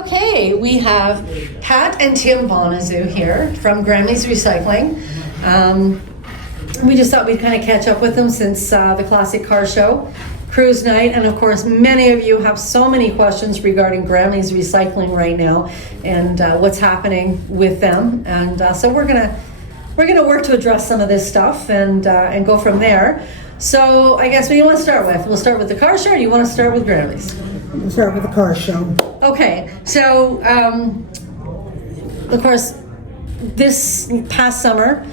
Okay, we have Pat and Tim Bonazoo here from Grammie's Recycling. We just thought we'd kind of catch up with them since the Classic Car Show, Cruise Night, and of course many of you have so many questions regarding Grammie's Recycling right now and what's happening with them. And so we're gonna work to address some of this stuff and go from there. So I guess what do you want to start with? We'll start with the car show, or do you want to start with Grammie's? We'll start with the car show. Okay, so of course, this past summer,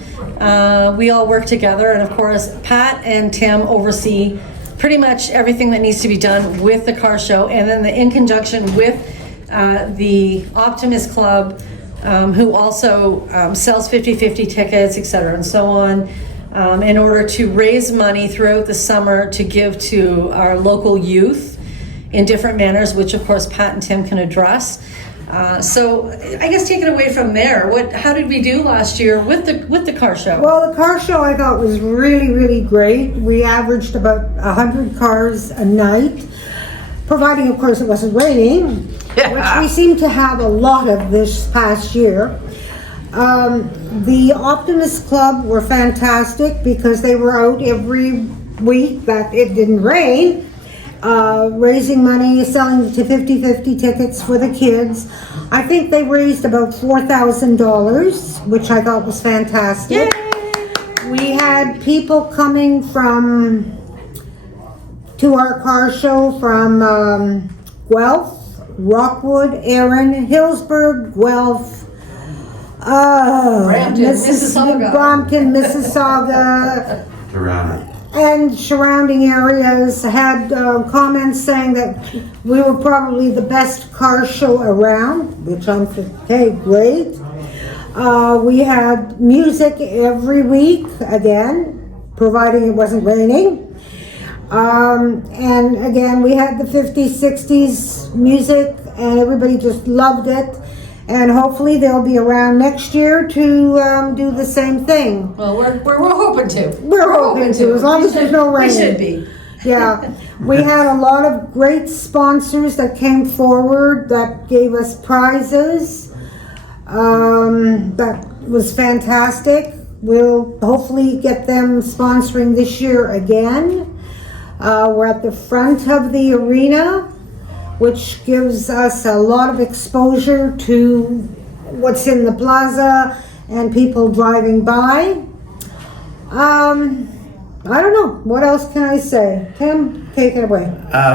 we all worked together, and of course, Pat and Tim oversee pretty much everything that needs to be done with the car show, and then in conjunction with the Optimist Club, who also sells 50/50 tickets, etc., and so on, in order to raise money throughout the summer to give to our local youth in different manners, which of course Pat and Tim can address. So I guess take it away from there. How did we do last year with the car show? Well, the car show I thought was really, really great. We averaged about 100 cars a night, providing of course it wasn't raining, which we seem to have a lot of this past year. The Optimist Club were fantastic because they were out every week that it didn't rain, raising money, selling to 50/50 tickets for the kids. I think they raised about $4,000, which I thought was fantastic. Yay! We had people coming to our car show from Guelph, Rockwood, Erin, Hillsburg, Guelph, Brampton, Mississauga. Brampton, Mississauga, and surrounding areas had comments saying that we were probably the best car show around, which I'm okay, great. We had music every week, again, providing it wasn't raining. And again, we had the 50s, 60s music, and everybody just loved it. And hopefully they'll be around next year to do the same thing. Well, we're hoping to. We're hoping to, as long as there's no rain. We should be. Yeah, we had a lot of great sponsors that came forward that gave us prizes. That was fantastic. We'll hopefully get them sponsoring this year again. We're at the front of the arena, which gives us a lot of exposure to what's in the plaza and people driving by. I don't know. What else can I say? Tim, take it away.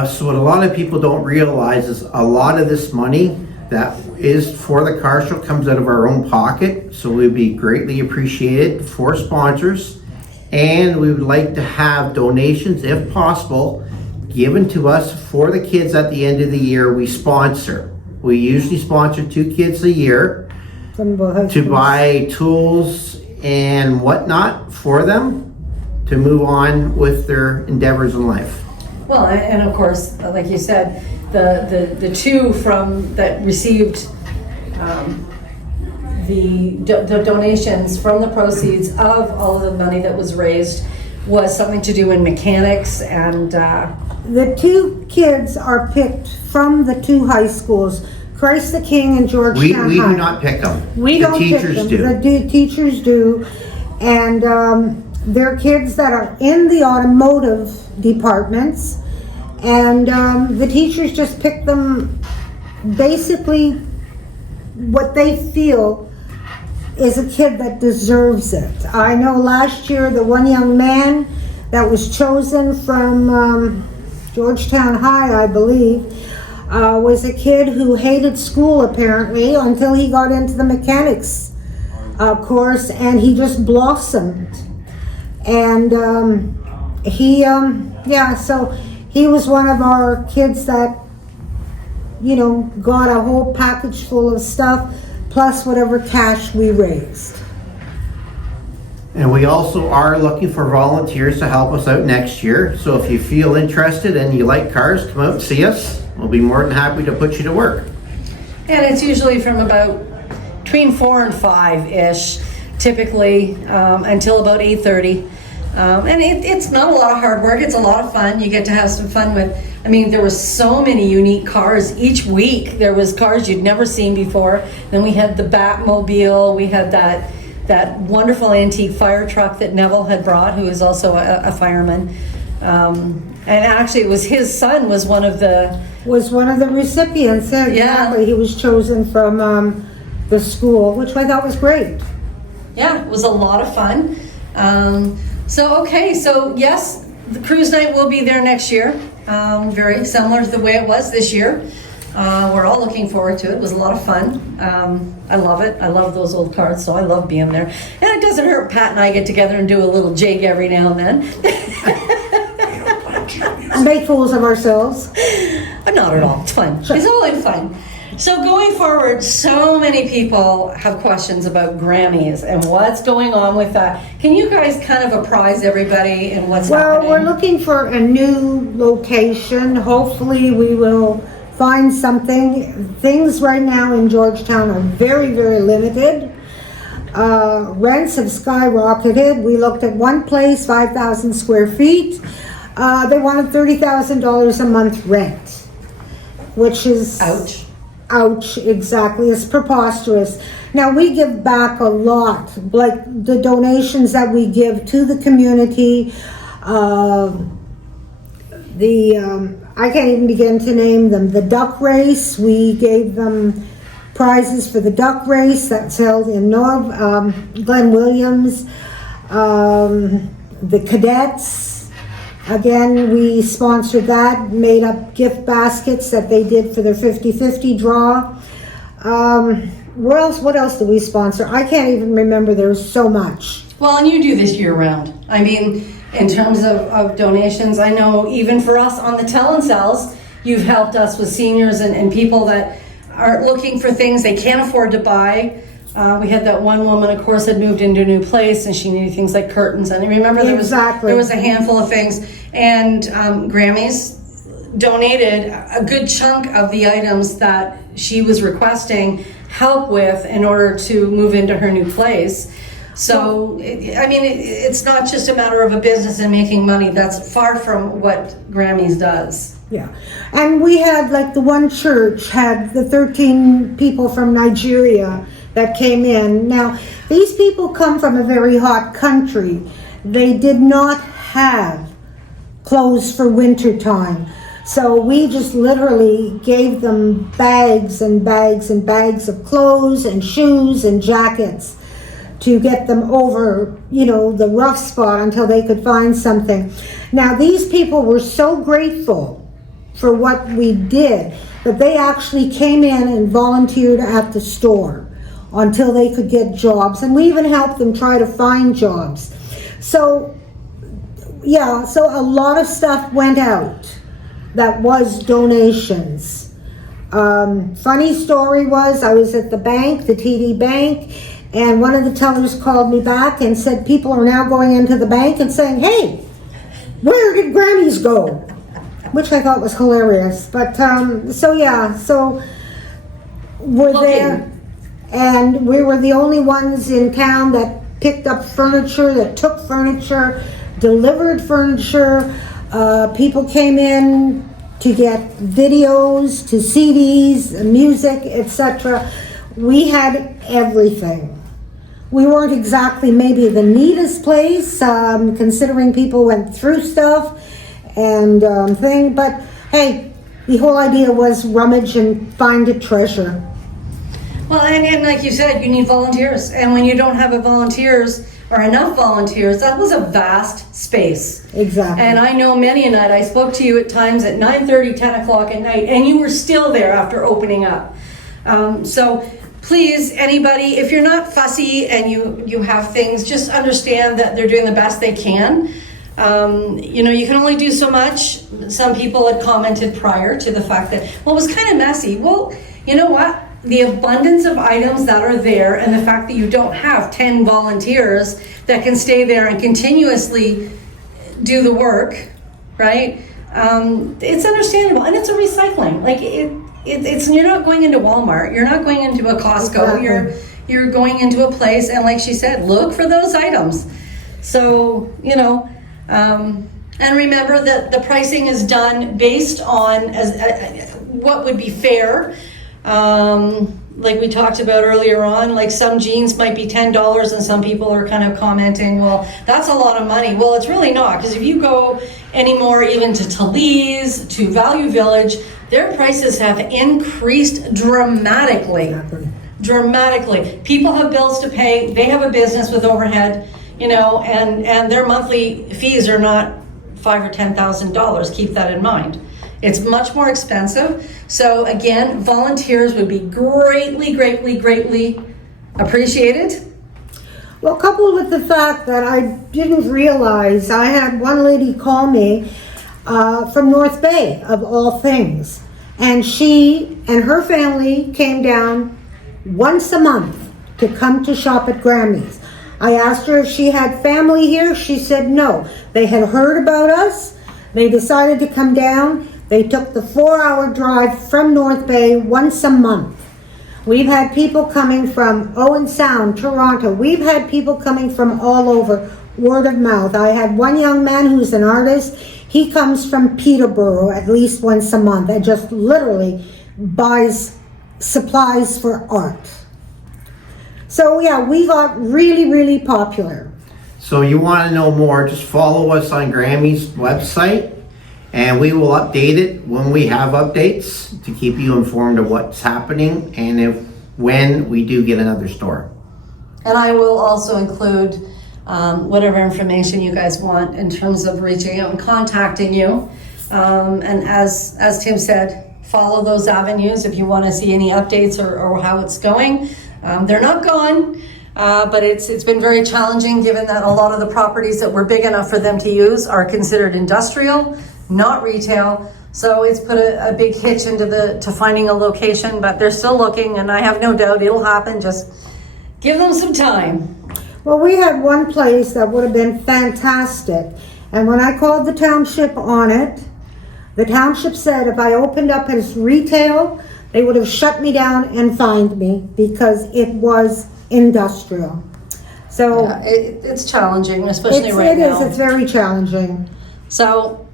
So what a lot of people don't realize is a lot of this money that is for the car show comes out of our own pocket. So we'd be greatly appreciated for sponsors. And we would like to have donations, if possible, given to us for the kids at the end of the year we sponsor. We usually sponsor 2 kids a year to buy tools and whatnot for them to move on with their endeavors in life. Well, and of course, like you said, the 2 that received the donations from the proceeds of all of the money that was raised was something to do in mechanics and the 2 kids are picked from the 2 high schools, Christ the King and Georgetown We High. do not pick them. We don't pick them. The teachers do, and they're kids that are in the automotive departments, and the teachers just pick them basically what they feel is a kid that deserves it. I know last year the one young man that was chosen from Georgetown High, I believe, was a kid who hated school apparently until he got into the mechanics course, and he just blossomed. And so he was one of our kids that, got a whole package full of stuff, plus whatever cash we raised. And we also are looking for volunteers to help us out next year. So if you feel interested and you like cars, come out and see us. We'll be more than happy to put you to work. And it's usually from about between 4 and 5-ish, typically, until about 8:30. And it's not a lot of hard work. It's a lot of fun. You get to have some fun I mean, there were so many unique cars. Each week there was cars you'd never seen before. Then we had the Batmobile. We had that wonderful antique fire truck that Neville had brought, who is also a fireman. And actually, it was his son was one of the recipients. Yeah, exactly. Yeah. He was chosen from the school, which I thought was great. Yeah, it was a lot of fun. So yes, the cruise night will be there next year. Very similar to the way it was this year. We're all looking forward to it. It was a lot of fun. I love it. I love those old cars, so I love being there. And it doesn't hurt Pat and I get together and do a little jig every now and then. And make fools of ourselves. But not at all. It's fun. Sure. It's all in fun. So going forward, so many people have questions about Grammys and what's going on with that. Can you guys kind of apprise everybody in what's happening? Well, we're looking for a new location. Hopefully we will find something. Things right now in Georgetown are very, very limited. Rents have skyrocketed. We looked at one place, 5,000 square feet. They wanted $30,000 a month rent, which is... Ouch, exactly. It's preposterous. Now, we give back a lot, like the donations that we give to the community. I can't even begin to name them. The duck race, we gave them prizes for the duck race that's held in Glen Williams. The cadets. Again, we sponsored that, made up gift baskets that they did for their 50-50 draw. What else do we sponsor? I can't even remember. There's so much. Well, and you do this year round. I mean, in terms of donations, I know even for us on the Telencels, you've helped us with seniors and people that are looking for things they can't afford to buy. We had that one woman, of course, had moved into a new place and she needed things like curtains. And remember, there was a handful of things. And Grammie's donated a good chunk of the items that she was requesting help with in order to move into her new place. So, it's not just a matter of a business and making money. That's far from what Grammie's does. Yeah. And we had, like, the one church had the 13 people from Nigeria that came in. Now, these people come from a very hot country. They did not have clothes for winter time. So we just literally gave them bags and bags and bags of clothes and shoes and jackets to get them over, the rough spot until they could find something. Now, these people were so grateful for what we did that they actually came in and volunteered at the store until they could get jobs. And we even helped them try to find jobs. So a lot of stuff went out that was donations. Funny story was, I was at the bank, the TD Bank, and one of the tellers called me back and said people are now going into the bank and saying, hey, where did Grammie's go? Which I thought was hilarious. But, so we're there. And we were the only ones in town that picked up furniture, that took furniture, delivered furniture. People came in to get videos, to CDs, music, etc. We had everything. We weren't exactly maybe the neatest place, considering people went through stuff and but hey, the whole idea was rummage and find a treasure. Well, and like you said, you need volunteers. And when you don't have volunteers or enough volunteers, that was a vast space. Exactly. And I know many a night, I spoke to you at times at 9:30, 10 o'clock at night, and you were still there after opening up. So please, anybody, if you're not fussy and you have things, just understand that they're doing the best they can. You can only do so much. Some people had commented prior to the fact that, well, it was kind of messy. Well, you know what? The abundance of items that are there and the fact that you don't have 10 volunteers that can stay there and continuously do the work, right? It's understandable, and it's a recycling. Like it's you're not going into Walmart, you're not going into a Costco, exactly. You're going into a place, and like she said, look for those items. So and And remember that the pricing is done based on what would be fair. Like we talked about earlier on, like some jeans might be $10 and some people are kind of commenting, well, that's a lot of money. Well, it's really not, because if you go anymore even to Talese, to Value Village, their prices have increased dramatically. Dramatically. People have bills to pay, they have a business with overhead, you know, and their monthly fees are not $5,000 or $10,000. Keep that in mind. It's much more expensive. So again, volunteers would be greatly, greatly, greatly appreciated. Well, coupled with the fact that I didn't realize, I had one lady call me from North Bay, of all things. And she and her family came down once a month to come to shop at Grammie's. I asked her if she had family here. She said no. They had heard about us. They decided to come down. They took the 4-hour drive from North Bay once a month. We've had people coming from Owen Sound, Toronto. We've had people coming from all over, word of mouth. I had one young man who's an artist. He comes from Peterborough at least once a month and just literally buys supplies for art. So yeah, we got really, really popular. So you want to know more, just follow us on Grammie's website, and we will update it when we have updates to keep you informed of what's happening and when we do get another store. And I will also include whatever information you guys want in terms of reaching out and contacting you. And as Tim said, follow those avenues if you want to see any updates or how it's going. They're not gone, but it's been very challenging given that a lot of the properties that were big enough for them to use are considered industrial, not retail. So it's put a big hitch to finding a location, but they're still looking, and I have no doubt it'll happen. Just give them some time. Well, we had one place that would have been fantastic. And when I called the township on it, the township said if I opened up as retail, they would have shut me down and fined me because it was industrial. So Yeah, it's challenging, especially right now. It's very challenging. So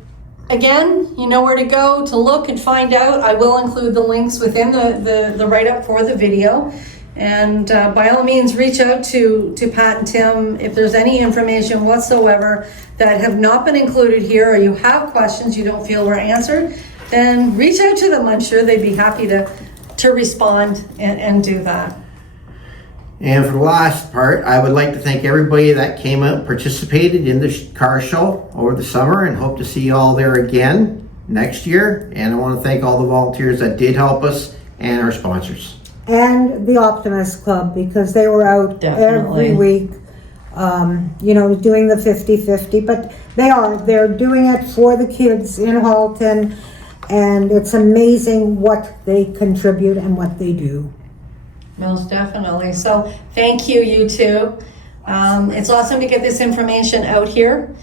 again, you know where to go to look and find out. I will include the links within the write-up for the video. And by all means, reach out to Pat and Tim if there's any information whatsoever that have not been included here, or you have questions you don't feel were answered, then reach out to them. I'm sure they'd be happy to respond and do that. And for the last part, I would like to thank everybody that came out and participated in the car show over the summer, and hope to see you all there again next year. And I want to thank all the volunteers that did help us and our sponsors. And the Optimist Club, because they were out Definitely. every week, doing the 50-50. But they're doing it for the kids in Halton, and it's amazing what they contribute and what they do. Most definitely. So thank you, you two. It's awesome to get this information out here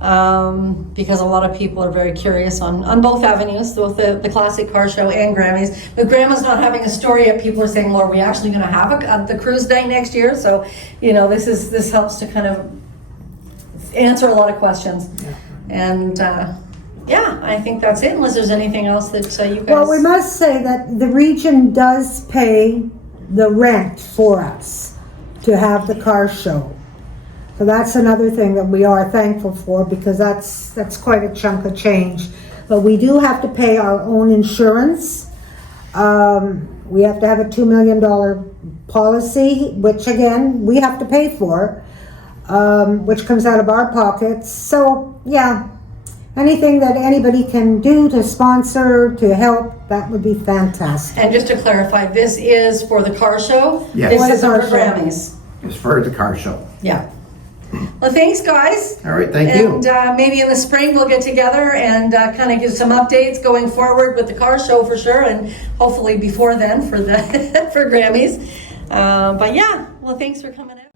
because a lot of people are very curious on both avenues, both the classic car show and Grammie's. But Grandma's not having a store yet. People are saying, well, are we actually going to have the cruise day next year? So, this helps to kind of answer a lot of questions. And I think that's it, unless there's anything else that you guys... Well, we must say that the region does pay the rent for us to have the car show. So that's another thing that we are thankful for, because that's quite a chunk of change. But we do have to pay our own insurance. We have to have a $2 million policy, which again, we have to pay for, which comes out of our pockets. So yeah, anything that anybody can do to sponsor, to help, that would be fantastic. And just to clarify, this is for the car show? Yes. This isn't for For the car show. Grammie's? As far as the car show. Yeah. Well, thanks, guys. All right, thank you. And maybe in the spring we'll get together and kind of give some updates going forward with the car show for sure, and hopefully before then for for Grammie's. But yeah, well, thanks for coming out.